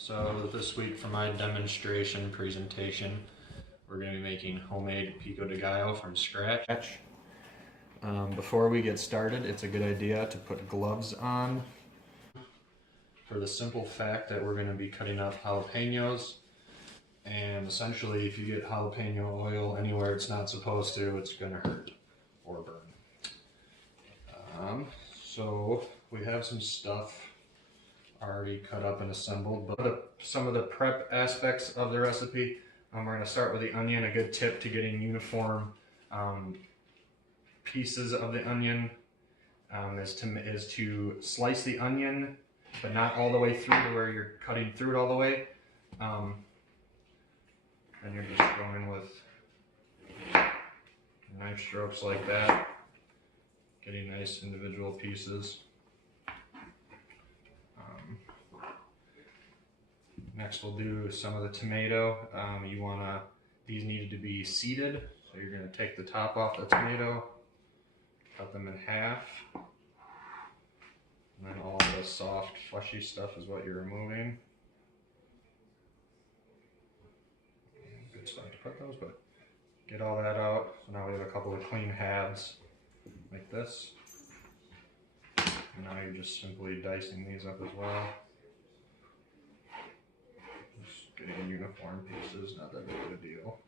So this week for my demonstration presentation, we're going to be making homemade pico de gallo from scratch. Before we get started, it's a good idea to put gloves on for the simple fact that we're going to be cutting up jalapenos. And essentially, if you get jalapeno oil anywhere it's not supposed to, it's going to hurt or burn. So we have some stuff already cut up and assembled, but some of the prep aspects of the recipe, we're going to start with the onion. A good tip to getting uniform pieces of the onion is to slice the onion, but not all the way through to where you're cutting through it all the way. And you're just going with knife strokes like that, getting nice individual pieces. Next we'll do some of the tomato. These needed to be seeded, so you're going to take the top off the tomato, cut them in half, and then all the soft fleshy stuff is what you're removing. Good spot to put those, but get all that out. So now we have a couple of clean halves like this. And now you're just simply dicing these up as well. Just getting uniform pieces, not that big of a deal.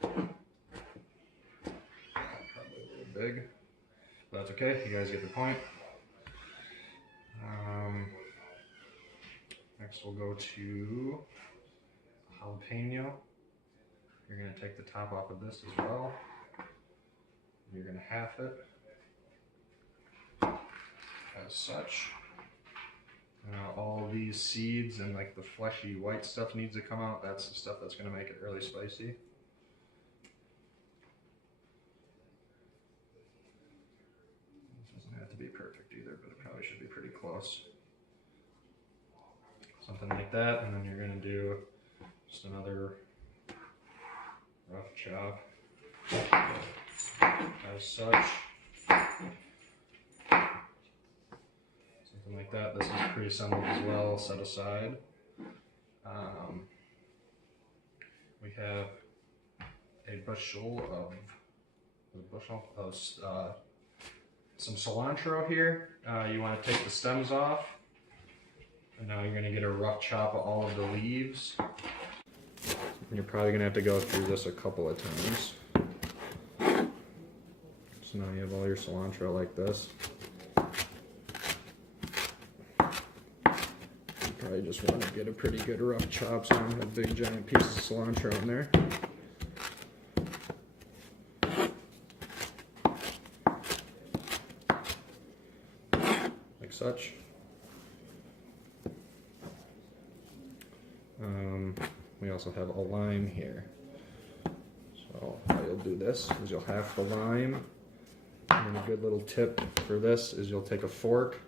Probably a little big, but that's okay, you guys get the point. Next we'll go to jalapeno. You're going to take the top off of this as well. You're going to half it as such. Now all these seeds and like the fleshy white stuff needs to come out. That's the stuff that's going to make it really spicy. It doesn't have to be perfect either, but it probably should be pretty close. Something like that, and then you're going to do just another rough chop as such. Something like that. This is pre-assembled as well, set aside. We have a bushel of some cilantro here. You want to take the stems off. And now you're going to get a rough chop of all of the leaves. And you're probably going to have to go through this a couple of times. So now you have all your cilantro like this. You probably just want to get a pretty good rough chop so you don't have big giant pieces of cilantro in there. Like such. We also have a lime here. So how you'll do this is you'll half the lime, and then a good little tip for this is you'll take a fork.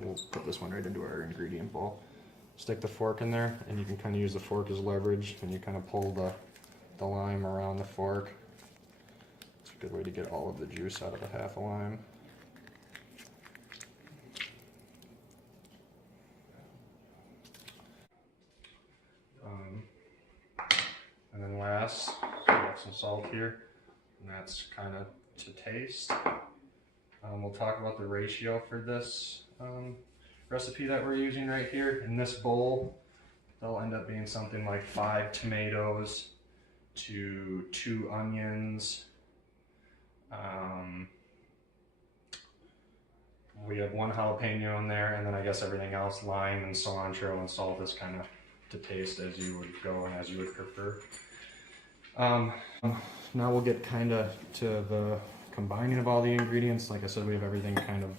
We'll put this one right into our ingredient bowl. Stick the fork in there, and you can kind of use the fork as leverage, and you kind of pull the lime around the fork. It's a good way to get all of the juice out of a half a lime. And then last, we have some salt here, and that's kind of to taste. We'll talk about the ratio for this recipe that we're using right here. In this bowl, they'll end up being something like 5 tomatoes to 2 onions. We have 1 jalapeno in there, and then I guess everything else, lime and cilantro and salt, is kind of to taste as you would go and as you would prefer. Now we'll get kind of to the combining of all the ingredients. Like I said, we have everything kind of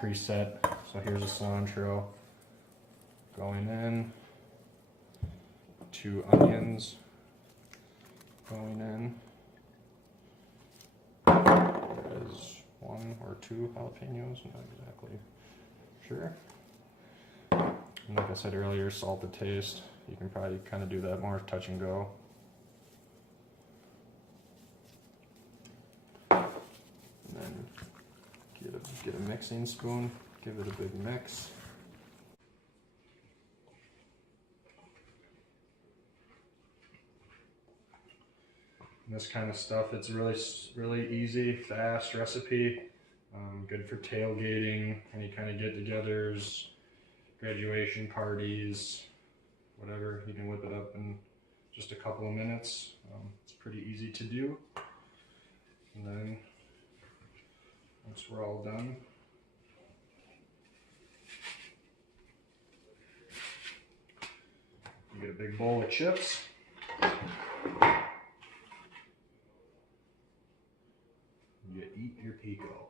preset. So here's the cilantro going in, 2 onions going in. There's 1 or 2 jalapenos, not exactly sure. And like I said earlier, salt to taste. You can probably kind of do that more touch and go. And then get a Get a mixing spoon, give it a big mix. And this kind of stuff, it's really easy, fast recipe. Good for tailgating, any kind of get-togethers, graduation parties, whatever. You can whip it up in just a couple of minutes. It's pretty easy to do. And then once we're all done, you get a big bowl of chips. You eat your Pico.